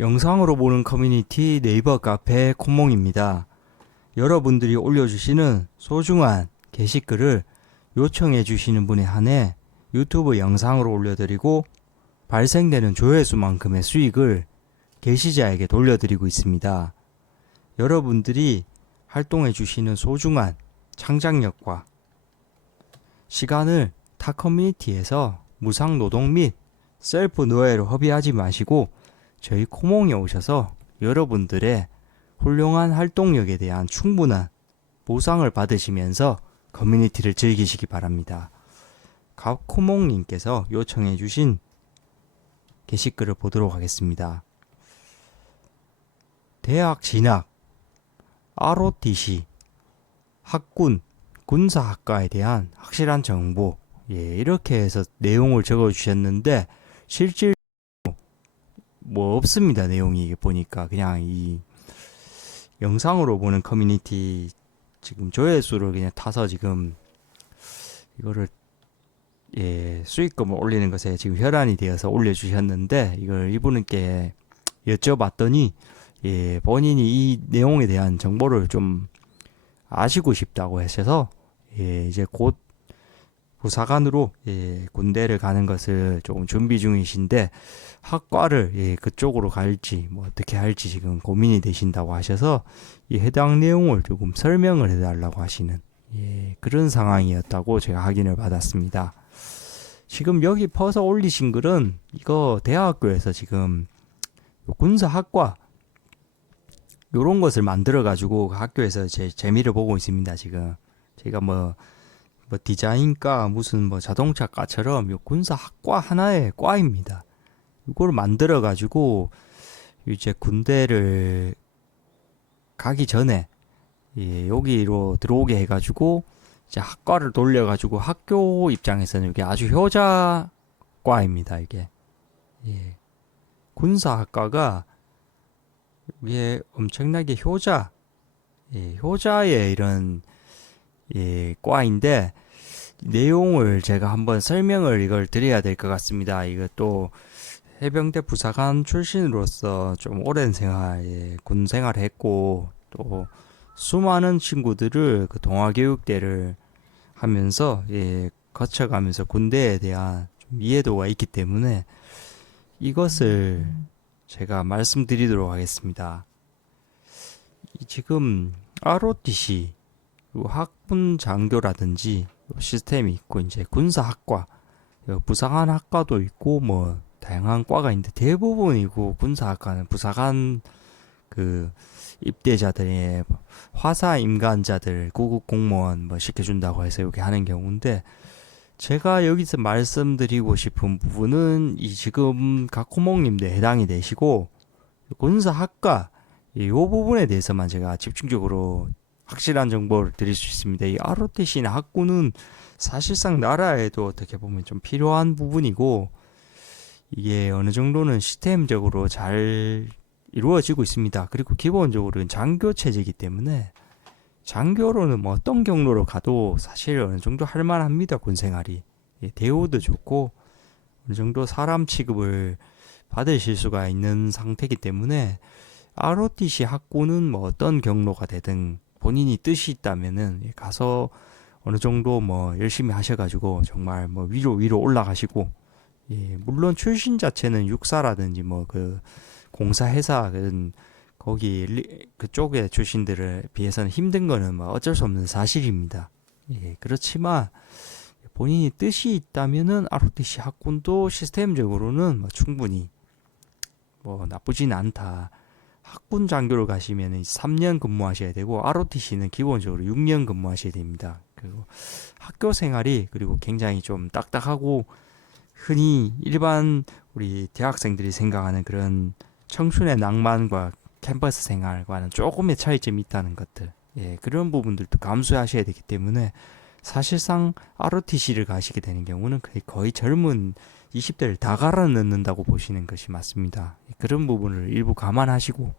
영상으로 보는 커뮤니티 네이버 카페 콤몽입니다. 여러분들이 올려주시는 소중한 게시글을 요청해 주시는 분에 한해 유튜브 영상으로 올려드리고 발생되는 조회수만큼의 수익을 게시자에게 돌려드리고 있습니다. 여러분들이 활동해 주시는 소중한 창작력과 시간을 타 커뮤니티에서 무상 노동 및 셀프 노예로 허비하지 마시고 저희 코몽에 오셔서 여러분들의 훌륭한 활동력에 대한 충분한 보상을 받으시면서 커뮤니티를 즐기시기 바랍니다. 갑코몽님께서 요청해 주신 게시글을 보도록 하겠습니다. 대학 진학, ROTC, 학군, 군사학과에 대한 확실한 정보, 예, 이렇게 해서 내용을 적어 주셨는데, 실질 뭐 없습니다 내용이 보니까. 그냥 이 영상으로 보는 커뮤니티 지금 조회수를 그냥 타서 지금 이거를 예 수익금을 올리는 것에 지금 혈안이 되어서 올려주셨는데 이걸 이분께 여쭤봤더니 예 본인이 이 내용에 대한 정보를 좀 아시고 싶다고 하셔서 예 이제 곧 부사관으로 예, 군대를 가는 것을 조금 준비 중이신데 학과를 예, 그쪽으로 갈지 뭐 어떻게 할지 지금 고민이 되신다고 하셔서 이 해당 내용을 조금 설명을 해달라고 하시는 예, 그런 상황이었다고 제가 확인을 받았습니다. 지금 여기 퍼서 올리신 글은 이거 대학교에서 지금 군사학과 요런 것을 만들어 가지고 학교에서 제 재미를 보고 있습니다 지금 제가 뭐 뭐 디자인과 무슨 뭐 자동차과처럼 요 군사학과 하나의 과입니다. 이걸 만들어 가지고 이제 군대를 가기 전에 예, 여기로 들어오게 해가지고 이제 학과를 돌려가지고 학교 입장에서는 이게 아주 효자과입니다. 이게 예. 군사학과가 이게 엄청나게 효자 예, 효자의 이런 예, 과인데 내용을 제가 한번 설명을 이걸 드려야 될 것 같습니다. 또 해병대 부사관 출신으로서 좀 오랜 생활, 예, 군 생활을 했고 또 수많은 친구들을 그 동아교육대를 하면서 예, 거쳐가면서 군대에 대한 좀 이해도가 있기 때문에 이것을 제가 말씀드리도록 하겠습니다. 이 지금 ROTC 그리고 학군 장교라든지 시스템이 있고 이제 군사학과 부사관 학과도 있고 뭐 다양한 과가 있는데 대부분이고 군사학과는 부사관 그 입대자들의 화사 임간자들 구급 공무원 뭐 시켜준다고 해서 이렇게 하는 경우인데 제가 여기서 말씀드리고 싶은 부분은 이 지금 각호목님도 해당이 되시고 군사학과 이 부분에 대해서만 제가 집중적으로 확실한 정보를 드릴 수 있습니다. 이 ROTC나 학구는 사실상 나라에도 어떻게 보면 좀 필요한 부분이고 이게 어느 정도는 시스템적으로 잘 이루어지고 있습니다. 그리고 기본적으로는 장교 체제이기 때문에 장교로는 뭐 어떤 경로로 가도 사실 어느 정도 할 만합니다. 군 생활이 예, 대우도 좋고 어느 정도 사람 취급을 받으실 수가 있는 상태이기 때문에 ROTC 학구는 뭐 어떤 경로가 되든 본인이 뜻이 있다면은 예, 가서 어느 정도 뭐 열심히 하셔가지고 정말 뭐 위로 위로 올라가시고 예, 물론 출신 자체는 육사라든지 뭐 그 공사회사 그 거기 리, 그쪽의 출신들에 비해서는 힘든 거는 뭐 어쩔 수 없는 사실입니다. 예, 그렇지만 본인이 뜻이 있다면은 ROTC 학군도 시스템적으로는 뭐 충분히 뭐 나쁘진 않다. 학군 장교를 가시면 3년 근무하셔야 되고 ROTC는 기본적으로 6년 근무하셔야 됩니다. 그리고 학교 생활이 그리고 굉장히 좀 딱딱하고 흔히 일반 우리 대학생들이 생각하는 그런 청춘의 낭만과 캠퍼스 생활과는 조금의 차이점이 있다는 것들. 예, 그런 부분들도 감수하셔야 되기 때문에 사실상 ROTC를 가시게 되는 경우는 거의, 거의 젊은 20대를 다 갈아 넣는다고 보시는 것이 맞습니다. 그런 부분을 일부 감안하시고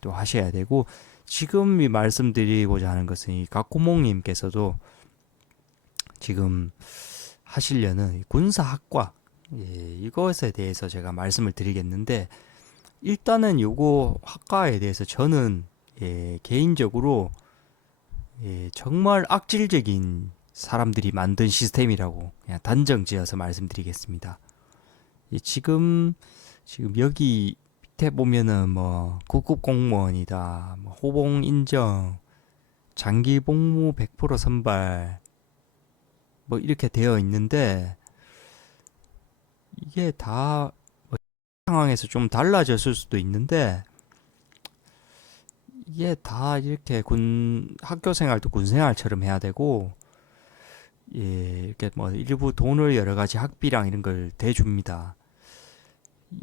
또 하셔야 되고 지금 이 말씀드리고자 하는 것은 이 각구몽님께서도 지금 하시려는 군사학과 예, 이것에 대해서 제가 말씀을 드리겠는데 일단은 요거 학과에 대해서 저는 예, 개인적으로 예, 정말 악질적인 사람들이 만든 시스템이라고 그냥 단정지어서 말씀드리겠습니다. 예, 지금 지금 여기 밑에 보면은 뭐 구급 공무원이다, 뭐 호봉 인정, 장기 복무 100% 선발 뭐 이렇게 되어 있는데 이게 다 뭐 상황에서 좀 달라졌을 수도 있는데 이게 다 이렇게 군 학교 생활도 군 생활처럼 해야 되고 예 이렇게 뭐 일부 돈을 여러 가지 학비랑 이런 걸 대줍니다.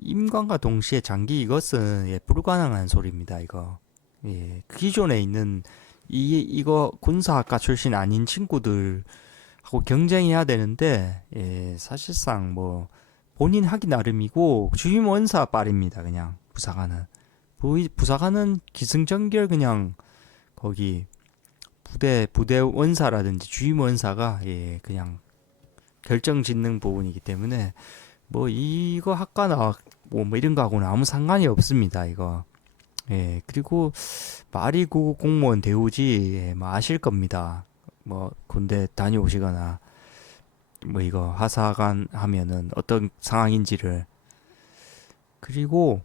임관과 동시에 장기 이것은 예, 불가능한 소리입니다. 이거 예 기존에 있는 이 이거 군사학과 출신 아닌 친구들하고 경쟁해야 되는데 예 사실상 뭐 본인 하기 나름이고 주임 원사 빨입니다. 그냥 부사관은 부- 부사관은 기승전결 그냥 거기 부대 부대 원사라든지 주임 원사가 예 그냥 결정짓는 부분이기 때문에 뭐 이거 학과나 뭐, 뭐 이런 거하고는 아무 상관이 없습니다. 이거 예 그리고 말이 구급 공무원 대우지 예, 뭐 아실 겁니다. 뭐 군대 다녀오시거나 뭐 이거 하사관 하면은 어떤 상황인지를 그리고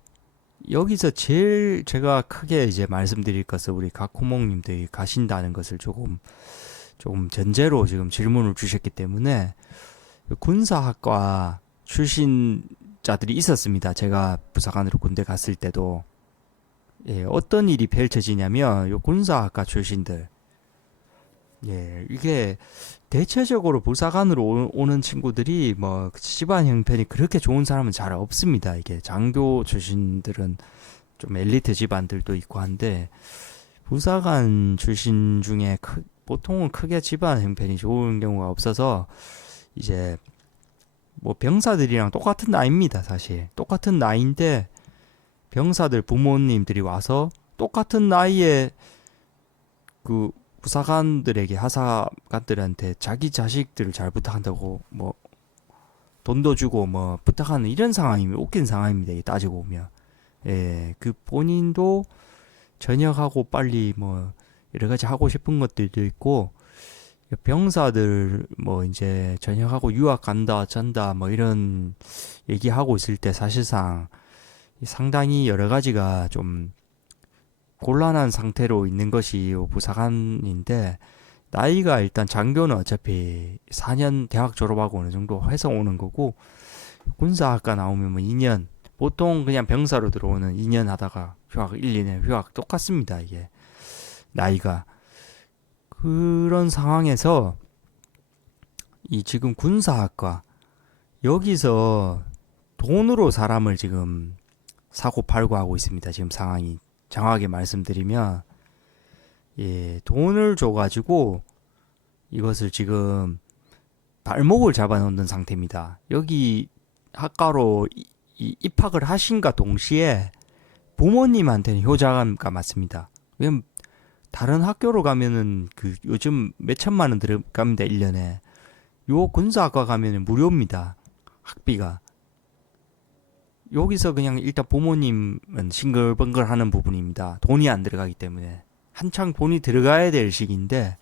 여기서 제일 제가 크게 이제 말씀드릴 것은 우리 각호몽님들이 가신다는 것을 조금 조금 전제로 지금 질문을 주셨기 때문에 군사학과 출신자들이 있었습니다. 제가 부사관으로 군대 갔을 때도 예, 어떤 일이 펼쳐지냐면 요 군사학과 출신들 예, 이게 대체적으로 부사관으로 오- 오는 친구들이 뭐 집안 형편이 그렇게 좋은 사람은 잘 없습니다. 이게 장교 출신들은 좀 엘리트 집안들도 있고 한데 부사관 출신 중에 크, 보통은 크게 집안 형편이 좋은 경우가 없어서 이제 뭐 병사들이랑 똑같은 나이입니다. 사실 똑같은 나이인데 병사들 부모님들이 와서 똑같은 나이에 그 부사관들에게 하사관들한테 자기 자식들을 잘 부탁한다고 뭐 돈도 주고 뭐 부탁하는 이런 상황이면 웃긴 상황입니다. 따지고 보면 예, 그 본인도 전역하고 빨리 뭐 여러 가지 하고 싶은 것들도 있고 병사들 뭐 이제 전역하고 유학 간다 잔다 뭐 이런 얘기하고 있을 때 사실상 상당히 여러 가지가 좀 곤란한 상태로 있는 것이 부사관인데 나이가 일단 장교는 어차피 4년 대학 졸업하고 어느 정도 해서 오는 거고 군사학과 나오면 뭐 2년 보통 그냥 병사로 들어오는 2년 하다가 휴학 1, 2년 휴학 똑같습니다 이게. 나이가. 그런 상황에서 이 지금 군사학과 여기서 돈으로 사람을 지금 사고 팔고 하고 있습니다 지금 상황이 정확하게 말씀드리면 예, 돈을 줘가지고 이것을 지금 발목을 잡아놓는 상태입니다. 여기 학과로 이- 이 입학을 하신과 동시에 부모님한테는 효자가 맞습니다. 왜냐면 다른 학교로 가면은 그 요즘 몇 천만 원 들어갑니다. 1년에. 요 군사학과 가면은 무료입니다. 학비가. 여기서 그냥 일단 부모님은 싱글벙글 하는 부분입니다. 돈이 안 들어가기 때문에. 한창 돈이 들어가야 될 시기인데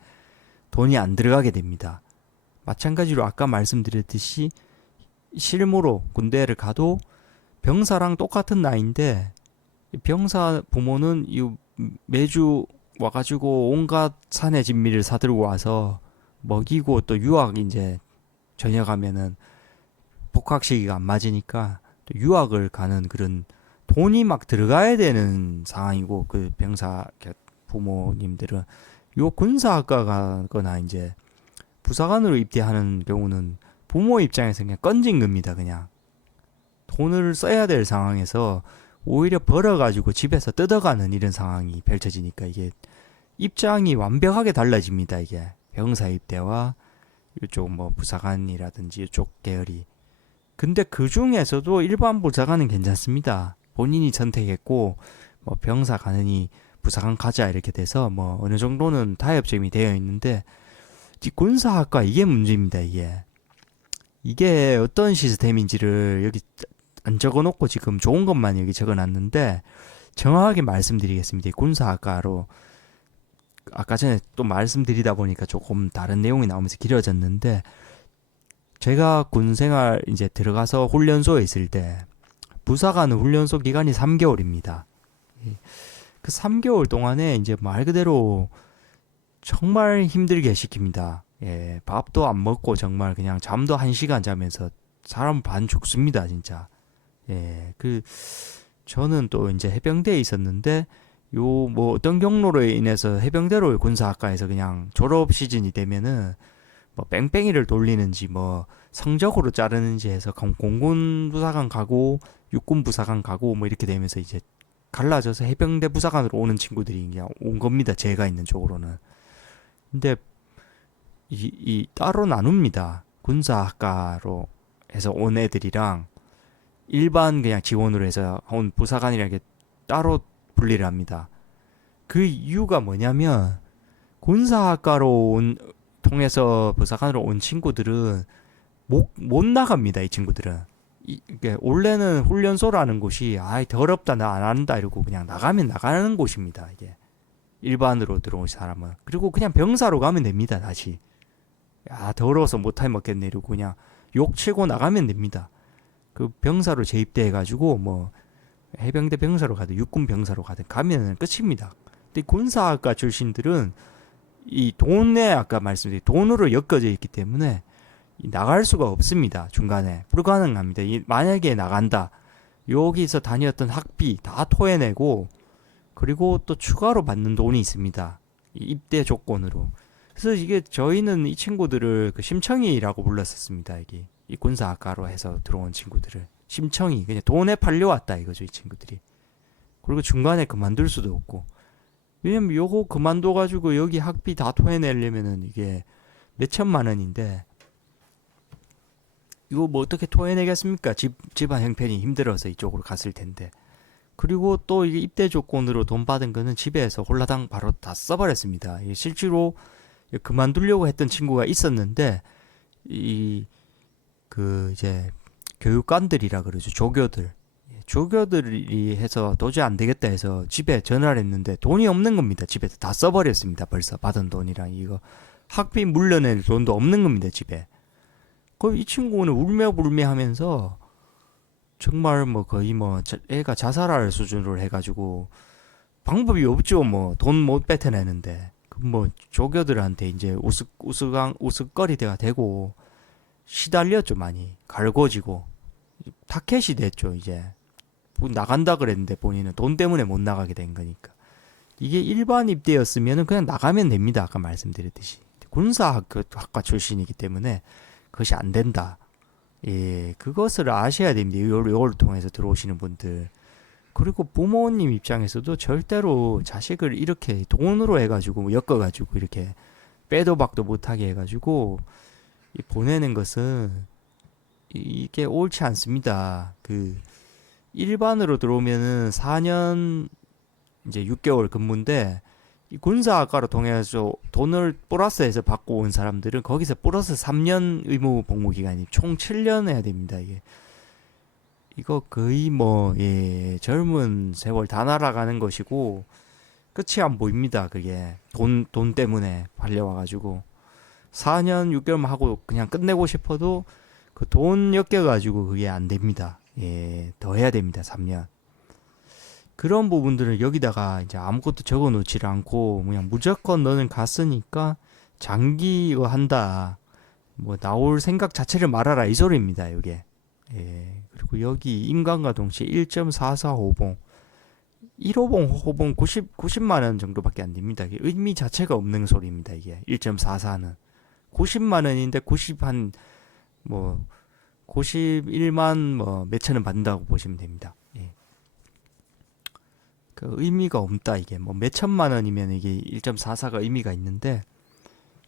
돈이 안 들어가게 됩니다. 마찬가지로 아까 말씀드렸듯이 실무로 군대를 가도 병사랑 똑같은 나이인데 이 병사 부모는 이 매주 와가지고 온갖 산의 진미를 사들고 와서 먹이고 또 유학 이제 전역하면은 복학 시기가 안 맞으니까 또 유학을 가는 그런 돈이 막 들어가야 되는 상황이고 그 병사 겨- 부모님들은 요 군사학과 가거나 이제 부사관으로 입대하는 경우는 부모 입장에서 그냥 건진 겁니다 그냥. 돈을 써야 될 상황에서 오히려 벌어가지고 집에서 뜯어가는 이런 상황이 펼쳐지니까 이게 입장이 완벽하게 달라집니다 이게. 병사 입대와 이쪽 뭐 부사관이라든지 이쪽 계열이 근데 그 중에서도 일반 부사관은 괜찮습니다 본인이 선택했고 뭐 병사 가느니 부사관 가자 이렇게 돼서 뭐 어느 정도는 타협점이 되어 있는데 이 군사학과 이게 문제입니다 이게 이게 어떤 시스템인지를 여기 안 적어놓고 지금 좋은 것만 여기 적어놨는데 정확하게 말씀드리겠습니다. 이 군사학과로 아까 전에 또 말씀드리다 보니까 조금 다른 내용이 나오면서 길어졌는데 제가 군 생활 이제 들어가서 훈련소에 있을 때 부사관 훈련소 기간이 3개월입니다. 그 3개월 동안에 이제 말 그대로 정말 힘들게 시킵니다. 예, 밥도 안 먹고 정말 그냥 잠도 한 시간 자면서 사람 반 죽습니다, 진짜. 예, 그 저는 또 이제 해병대에 있었는데 요 뭐 어떤 경로로 인해서 해병대로 군사학과에서 그냥 졸업 시즌이 되면은 뭐 뺑뺑이를 돌리는지 뭐 성적으로 자르는지 해서 공- 공군 부사관 가고 육군 부사관 가고 뭐 이렇게 되면서 이제 갈라져서 해병대 부사관으로 오는 친구들이 그냥 온 겁니다. 제가 있는 쪽으로는. 근데 이, 이 따로 나눕니다. 군사학과로 해서 온 애들이랑 일반 그냥 지원으로 해서 온 부사관이랑 이렇게 따로 분리를 합니다. 그 이유가 뭐냐면 군사학과로 온 통해서 부사관으로 온 친구들은 못, 못 나갑니다. 이 친구들은. 이, 이게 원래는 훈련소라는 곳이 아이 더럽다 나 안 한다 이러고 그냥 나가면 나가는 곳입니다. 이게 일반으로 들어온 사람은 그리고 그냥 병사로 가면 됩니다. 다시 야 더러워서 못해 먹겠네 이러고 그냥 욕 치고 나가면 됩니다. 그 병사로 재입돼 해가지고 뭐 해병대 병사로 가든 육군 병사로 가든 가면은 끝입니다. 근데 군사학과 출신들은 이 돈에 아까 말씀드린 돈으로 엮어져 있기 때문에 이 나갈 수가 없습니다. 중간에 불가능합니다. 이 만약에 나간다 여기서 다녔던 학비 다 토해내고 그리고 또 추가로 받는 돈이 있습니다. 이 입대 조건으로. 그래서 이게 저희는 이 친구들을 그 심청이라고 불렀었습니다. 이게 이 군사학과로 해서 들어온 친구들을 심청이 그냥 돈에 팔려왔다 이거죠 이 친구들이. 그리고 중간에 그만둘 수도 없고 왜냐면 요거 그만둬 가지고 여기 학비 다 토해내려면은 이게 몇 천만 원인데 이거 뭐 어떻게 토해내겠습니까? 집 집안 형편이 힘들어서 이쪽으로 갔을 텐데. 그리고 또 이게 입대 조건으로 돈 받은 거는 집에서 홀라당 바로 다 써버렸습니다. 실제로 그만두려고 했던 친구가 있었는데 이 그 이제 교육관들이라 그러죠 조교들 예, 조교들이 해서 도저히 안 되겠다 해서 집에 전화를 했는데 돈이 없는 겁니다. 집에서 다 써버렸습니다. 벌써 받은 돈이랑 이거 학비 물려낼 돈도 없는 겁니다. 집에. 그럼 이 친구는 울며불며 하면서 정말 뭐 거의 뭐 자- 애가 자살할 수준으로 해가지고 방법이 없죠. 뭐 돈 못 뱉어내는데 그뭐 조교들한테 이제 우스 우스강 우스거리대가 되고 시달렸죠 많이 갈궈지고 타켓이 됐죠 이제 뭐 나간다 그랬는데 본인은 돈 때문에 못 나가게 된 거니까. 이게 일반 입대였으면은 그냥 나가면 됩니다. 아까 말씀드렸듯이. 군사학교 학과 출신이기 때문에 그것이 안 된다. 예 그것을 아셔야 됩니다. 이걸, 이걸 통해서 들어오시는 분들. 그리고 부모님 입장에서도 절대로 자식을 이렇게 돈으로 해가지고 뭐 엮어가지고 이렇게 빼도 박도 못하게 해가지고 이 보내는 것은 이- 이게 옳지 않습니다. 그 일반으로 들어오면은 4년 이제 6개월 근무인데 이 군사학과로 통해서 돈을 플러스해서 받고 온 사람들은 거기서 플러스 3년 의무 복무 기간이 총 7년 해야 됩니다. 이게 이거 거의 뭐 예, 젊은 세월 다 날아가는 것이고 끝이 안 보입니다. 그게 돈 돈 때문에 팔려와 가지고 4년 6개월만 하고 그냥 끝내고 싶어도 그 돈 엮여 가지고 그게 안 됩니다. 예, 더 해야 됩니다. 3년. 그런 부분들을 여기다가 이제 아무것도 적어 놓지를 않고 그냥 무조건 너는 갔으니까 장기 한다. 뭐 나올 생각 자체를 말하라 이 소리입니다. 이게. 예. 그리고 여기 인간과 동시에 1.44호봉 1호봉 호봉 90 90만 원 정도밖에 안 됩니다. 의미 자체가 없는 소리입니다. 이게 1.44는 90만 원인데 90 한 뭐 91만 뭐원 받는다고 보시면 됩니다. 예. 그 의미가 없다 이게 뭐 몇천만 원이면 이게 1.44가 의미가 있는데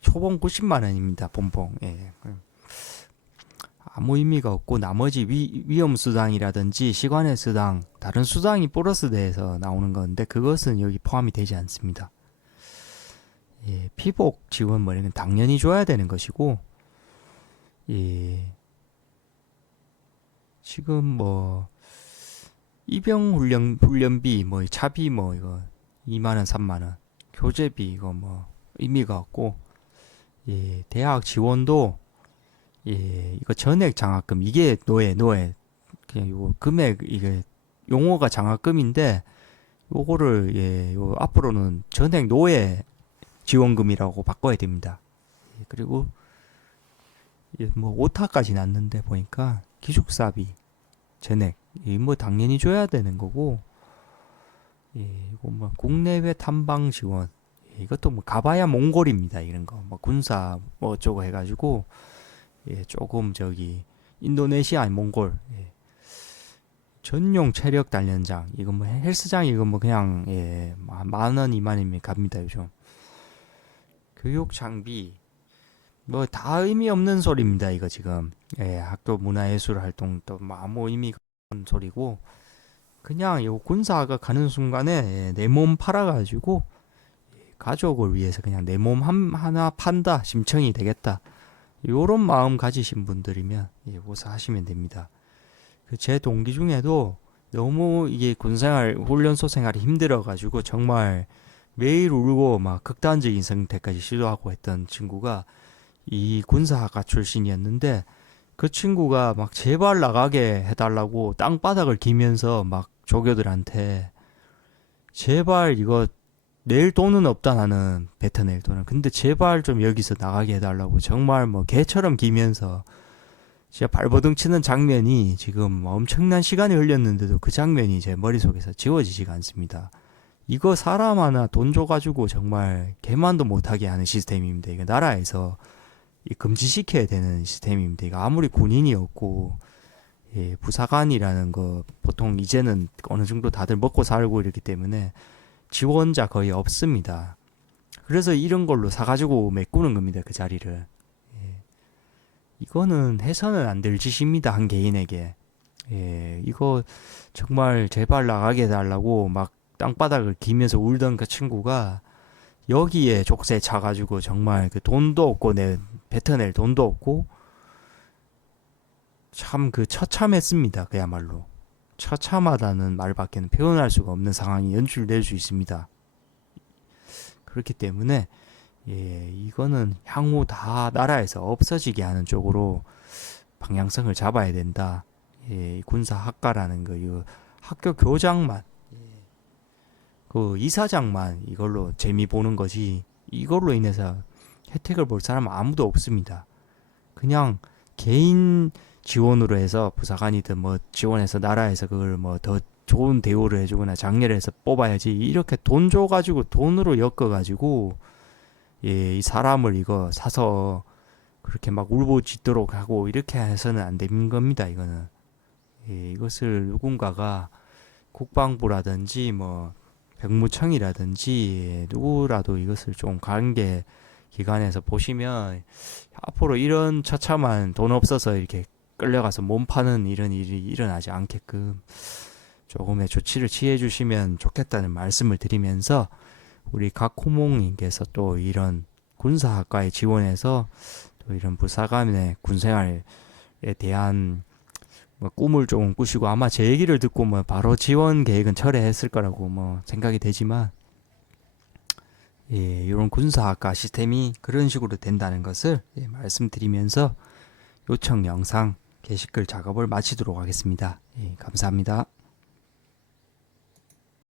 초봉 90만 원입니다. 본봉. 예. 아무 의미가 없고 나머지 위, 위험 수당이라든지 시간의 수당 다른 수당이 플러스 돼서 나오는 건데 그것은 여기 포함이 되지 않습니다. 예, 피복 지원 뭐 이런 건 당연히 줘야 되는 것이고 예, 지금 뭐 입영 훈련 훈련비 뭐 차비 뭐 이거 2만 원, 3만 원. 교재비 이거 뭐 의미가 없고 예, 대학 지원도 예, 이거 전액 장학금 이게 노예 노예 그냥 요 금액 이게 용어가 장학금인데 요거를 예, 요 앞으로는 전액 노예 지원금이라고 바꿔야 됩니다. 예, 그리고 예, 뭐 오타까지 났는데 보니까 기숙사비 전액 이뭐 당연히 줘야 되는 거고 예, 이거 뭐 국내외 탐방 지원 예, 이것도 뭐 가봐야 몽골입니다 이런 거. 뭐 군사 뭐 어쩌고 해가지고 예, 조금 저기 인도네시아 몽골 예. 전용 체력 단련장 이거 뭐 헬스장 이거 뭐 그냥 예, 만원 이만이면 갑니다 요즘. 교육 장비 뭐 다 의미 없는 소리입니다 이거 지금 예, 학교 문화예술 활동도 뭐 아무 의미가 없는 소리고 그냥 요 군사가 가는 순간에 내몸 팔아가지고 가족을 위해서 그냥 내 몸 하나 판다 심청이 되겠다 요런 마음 가지신 분들이면 예, 모사하시면 됩니다. 그 제 동기 중에도 너무 이게 군생활 훈련소 생활이 힘들어가지고 정말 매일 울고 막 극단적인 선택까지 시도하고 했던 친구가 이 군사학과 출신이었는데 그 친구가 막 제발 나가게 해달라고 땅바닥을 기면서 막 조교들한테 제발 이거 낼 돈은 없다 나는 뱉어낼 돈은 근데 제발 좀 여기서 나가게 해달라고 정말 뭐 개처럼 기면서 진짜 발버둥 치는 장면이 지금 엄청난 시간이 흘렸는데도 그 장면이 제 머릿속에서 지워지지가 않습니다. 이거 사람 하나 돈 줘가지고 정말 개만도 못하게 하는 시스템입니다. 이거 나라에서 이 금지시켜야 되는 시스템입니다. 이거 아무리 군인이었고 예, 부사관이라는 거 보통 이제는 어느 정도 다들 먹고 살고 이렇기 때문에 지원자 거의 없습니다. 그래서 이런 걸로 사가지고 메꾸는 겁니다. 그 자리를. 예. 이거는 해서는 안 될 짓입니다. 한 개인에게. 예, 이거 정말 제발 나가게 해달라고 막 땅바닥을 기면서 울던 그 친구가 여기에 족쇄 차가지고 정말 그 돈도 없고 내 뱉어낼 돈도 없고 참 그 처참했습니다. 그야말로. 처참하다는 말밖에는 표현할 수가 없는 상황이 연출될 수 있습니다. 그렇기 때문에 예, 이거는 향후 다 나라에서 없어지게 하는 쪽으로 방향성을 잡아야 된다. 예, 군사학과라는 거, 이 학교 교장만, 예, 그 이사장만 이걸로 재미 보는 거지, 이걸로 인해서 혜택을 볼 사람은 아무도 없습니다. 그냥 개인 지원으로 해서 부사관이든 뭐 지원해서 나라에서 그걸 뭐 더 좋은 대우를 해주거나 장려를 해서 뽑아야지 이렇게 돈 줘가지고 돈으로 엮어가지고 예, 이 사람을 이거 사서 그렇게 막 울부짖도록 하고 이렇게 해서는 안 되는 겁니다 이거는 예, 이것을 누군가가 국방부라든지 뭐 병무청이라든지 예, 누구라도 이것을 좀 관계 기관에서 보시면 앞으로 이런 처참한 돈 없어서 이렇게 끌려가서 몸 파는 이런 일이 일어나지 않게끔 조금의 조치를 취해 주시면 좋겠다는 말씀을 드리면서 우리 각호몽님께서 또 이런 군사학과에 지원해서 또 이런 부사관의 군생활에 대한 뭐 꿈을 조금 꾸시고 아마 제 얘기를 듣고 뭐 바로 지원 계획은 철회했을 거라고 뭐 생각이 되지만 예, 이런 군사학과 시스템이 그런 식으로 된다는 것을 예, 말씀드리면서 요청 영상 게시글 작업을 마치도록 하겠습니다. 예, 감사합니다.